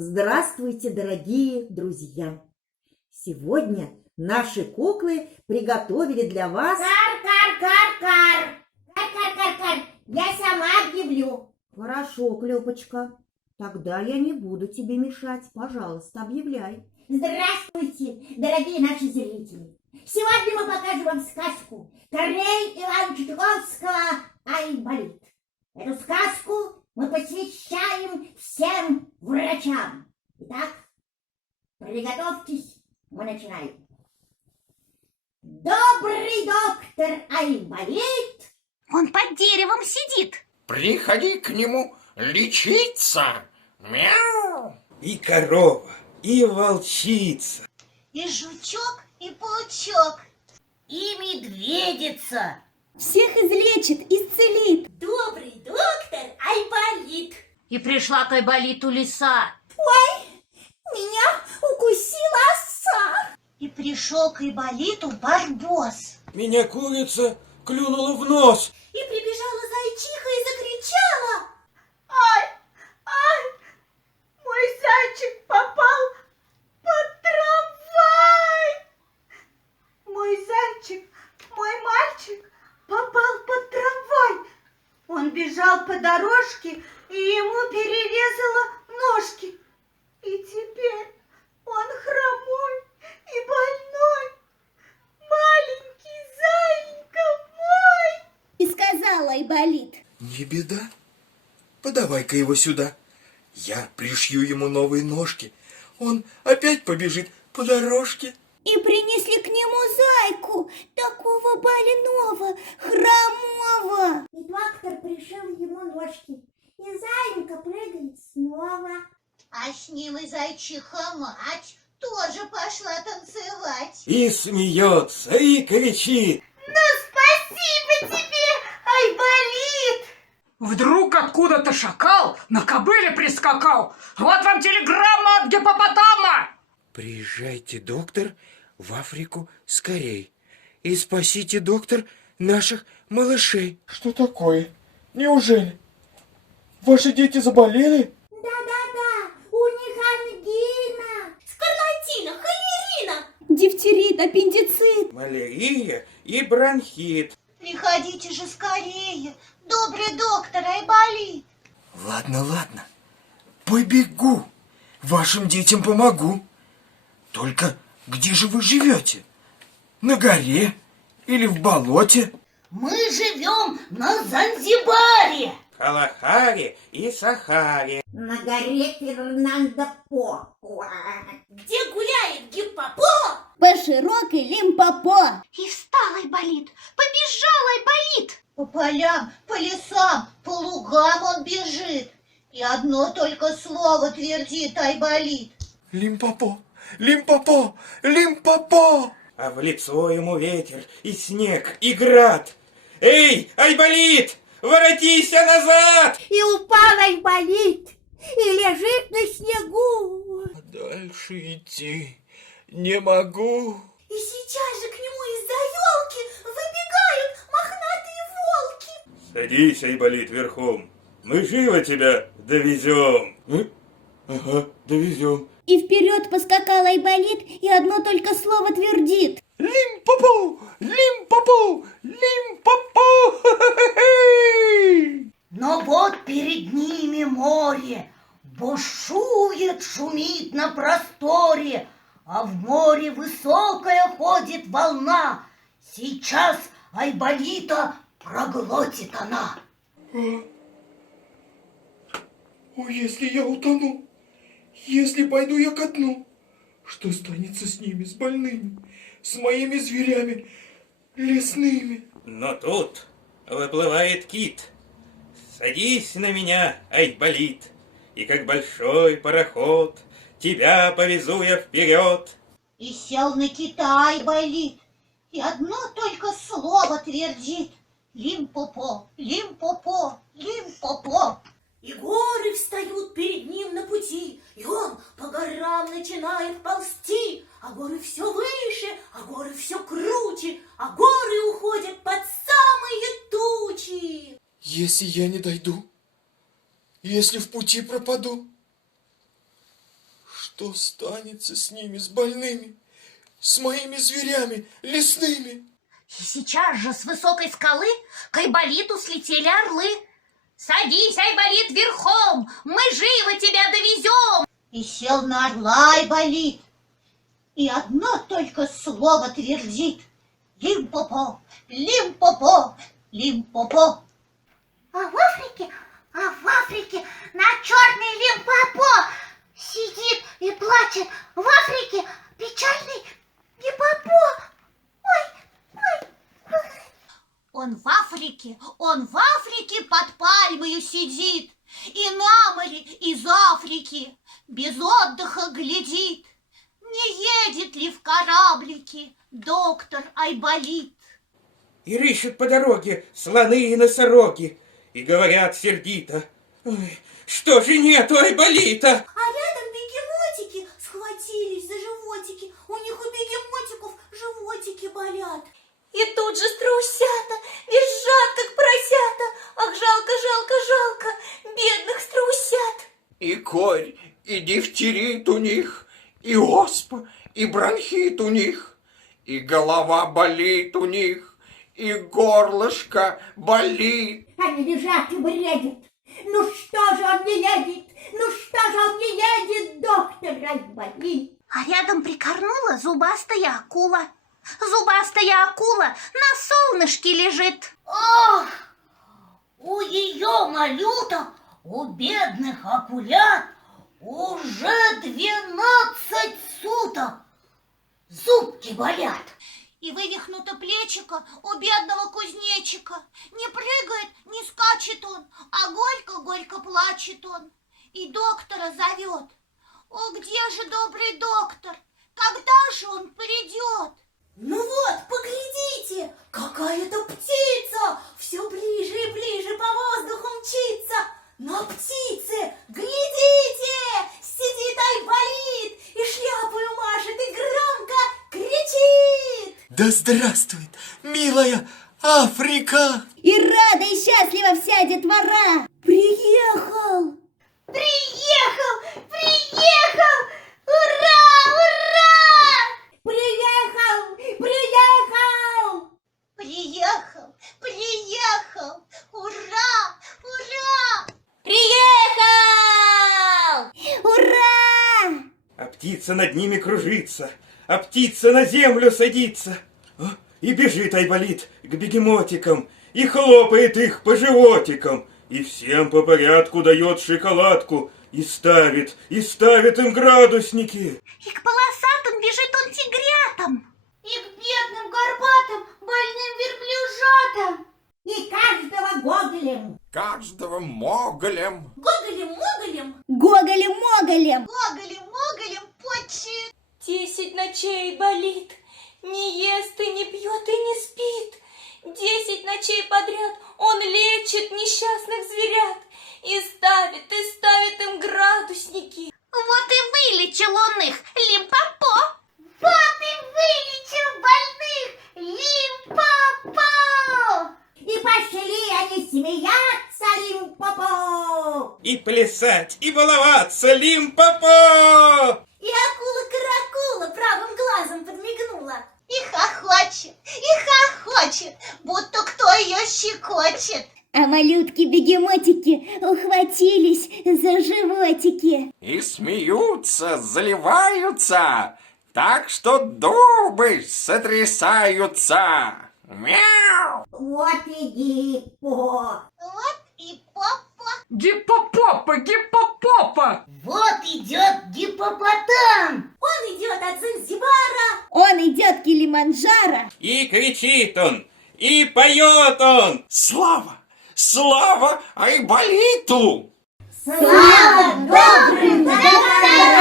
Здравствуйте, дорогие друзья! Сегодня наши куклы приготовили для вас... Кар-кар-кар-кар! Кар-кар-кар-кар! Я сама объявлю. Хорошо, Клёпочка, тогда я не буду тебе мешать. Пожалуйста, объявляй. Здравствуйте, дорогие наши зрители! Сегодня мы покажем вам сказку Корнея Ивана Чуковского «Айболит». Эту сказку мы посвящаем всем врачам. Итак, приготовьтесь, мы начинаем. Добрый доктор Айболит. Он под деревом сидит. Приходи к нему лечиться. Мяу. И корова, и волчица. И жучок, и паучок. И медведица. Всех излечит, исцелит. Добрый доктор Айболит. И пришла к Айболиту лиса. Меня укусила оса. И пришел к Айболиту барбос. Меня курица клюнула в нос. И прибежала зайчиха и закричала. Мой зайчик попал под трамвай. Мой зайчик, мой мальчик попал под трамвай. Он бежал по дорожке, и ему перерезало ножки. И теперь он хромой и больной. Маленький заинька мой. И сказала Айболит: Не беда. Подавай-ка его сюда. Я пришью ему новые ножки. Он опять побежит по дорожке. и принесли к нему зайку, такого больного, хромого. И доктор пришил ему ножки. И заинька прыгает снова. А с ним и зайчиха мать тоже пошла танцевать. И смеется, и кричит. Спасибо тебе, Айболит! Вдруг откуда-то шакал на кобыле прискакал. Вот вам телеграмма от гипопотама. Приезжайте, доктор, в Африку скорей. И спасите, доктор, наших малышей. Что такое? Неужели? Ваши дети заболели? Да-да-да, у них ангина, скарлатина, холерина. Дифтерит, аппендицит. Малярия и бронхит. Приходите же скорее, добрый доктор Айболит. Ладно, побегу. Вашим детям помогу. Только где же вы живете? На горе или в болоте? Мы живем на Занзибаре. Калахаре и Сахаре. На горе Фернандо-По. Где гуляет гиппопо? По широкой Лимпопо. И встал Айболит, побежал Айболит. По полям, по лесам, по лугам он бежит. И одно только слово твердит Айболит. Лимпопо, Лимпопо, Лимпопо! А в лицо ему ветер, и снег, и град. Эй, Айболит, воротись назад! И упал Айболит, и лежит на снегу. Дальше идти не могу. И сейчас же к нему из-за елки выбегают мохнатые волки. Садись, Айболит, верхом. Мы живо тебя довезем. Ага, довезем. И вперед поскакал Айболит, и одно только слово твердит. Лимпопо, Лимпопо, Лимпопо! Но вот перед ними море, бушует, шумит на просторе, а в море высокая ходит волна. Сейчас Айболита проглотит она. О, если я утону, если пойду я ко дну, что станется с ними, с больными, с моими зверями лесными? Но тут выплывает кит. Садись на меня, Айболит, и как большой пароход тебя повезу я вперед. И сел на кита Айболит, и одно только слово твердит: Лимпопо, Лимпопо, Лимпопо. И горы встают перед ним на пути, и он по горам начинает ползти. А горы все выше, а горы все круче, а горы уходят под самые тучи. Если я не дойду, если в пути пропаду, Что станется с ними, с больными, с моими зверями лесными? И сейчас же с высокой скалы к Айболиту слетели орлы. «Садись, Айболит, верхом, мы живо тебя довезем!» И сел на орла Айболит, и одно только слово твердит: «Лимпопо, лимпопо, лимпопо». А в Африке на черный Лимпопо сидит и плачет. В Африке печальный Лимпопо. Он в Африке под пальмою сидит, и на море из Африки без отдыха глядит. Не едет ли в кораблике доктор Айболит? И рыщут по дороге слоны и носороги, и говорят сердито: «Ой, что же нет у Айболита?» А рядом бегемотики схватились за животики. У них у бегемотиков животики болят. И тут же страусята визжат, как поросята. Ах, жалко, жалко, жалко бедных страусят. И корь, и дифтерит у них, и оспа, и бронхит у них, и голова болит у них, и горлышко болит. Они лежат и бредят. Ну что же он не едет? Ну что же он не едет, доктор Айболит? А рядом прикорнула зубастая акула. Зубастая акула на солнышке лежит. Ох, у ее малюток, у бедных акулят уже 12 суток зубки болят. И вывихнуто плечико у бедного кузнечика. Не прыгает, не скачет он, а горько-горько плачет он. И доктора зовет. О, где же добрый доктор? Когда же он придет? Ну вот, поглядите, какая-то птица все ближе и ближе по воздуху мчится. На птице, глядите, сидит Айболит и шляпою машет и громко кричит. Да здравствует, милая Африка! И рада и счастлива вся детвора. Приехал! Приехал! Приехал! Ура! Ура! Приехал! Приехал! Приехал! Приехал! Ура! Ура! Приехал! Ура! А птица над ними кружится, а птица на землю садится. И бежит Айболит к бегемотикам, и хлопает их по животикам, и всем по порядку дает шоколадку, и ставит им градусники. И к полосатым бежит он тигрятам. И к бедным горбатым больным верблюжатам. И каждого гоголем! Каждого моголем. Гоголем-моголем Гоголем-моголем! Гоголем-моголем почит. 10 ночей болит, не ест и не пьет и не спит. 10 ночей подряд он лечит несчастных зверят и ставит им градусники. Вот и вылечил он их, Лимпопо. Вот и вылечил больных, Лимпопо. И пошли они смеяться, Лимпопо! И плясать, и баловаться, Лимпопо! И акула-каракула правым глазом подмигнула. И хохочет, будто кто ее щекочет. А малютки-бегемотики ухватились за животики. И смеются, заливаются, так что дубы сотрясаются. Мяу! Вот и Гиппо! Вот и попа. Гиппопопа, гиппопопа! Вот идет гиппопотам. Он идет от Занзибара. Он идет к Килиманджаро. И кричит он, и поет он. Слава! Слава Айболиту! Слава добрым докторам!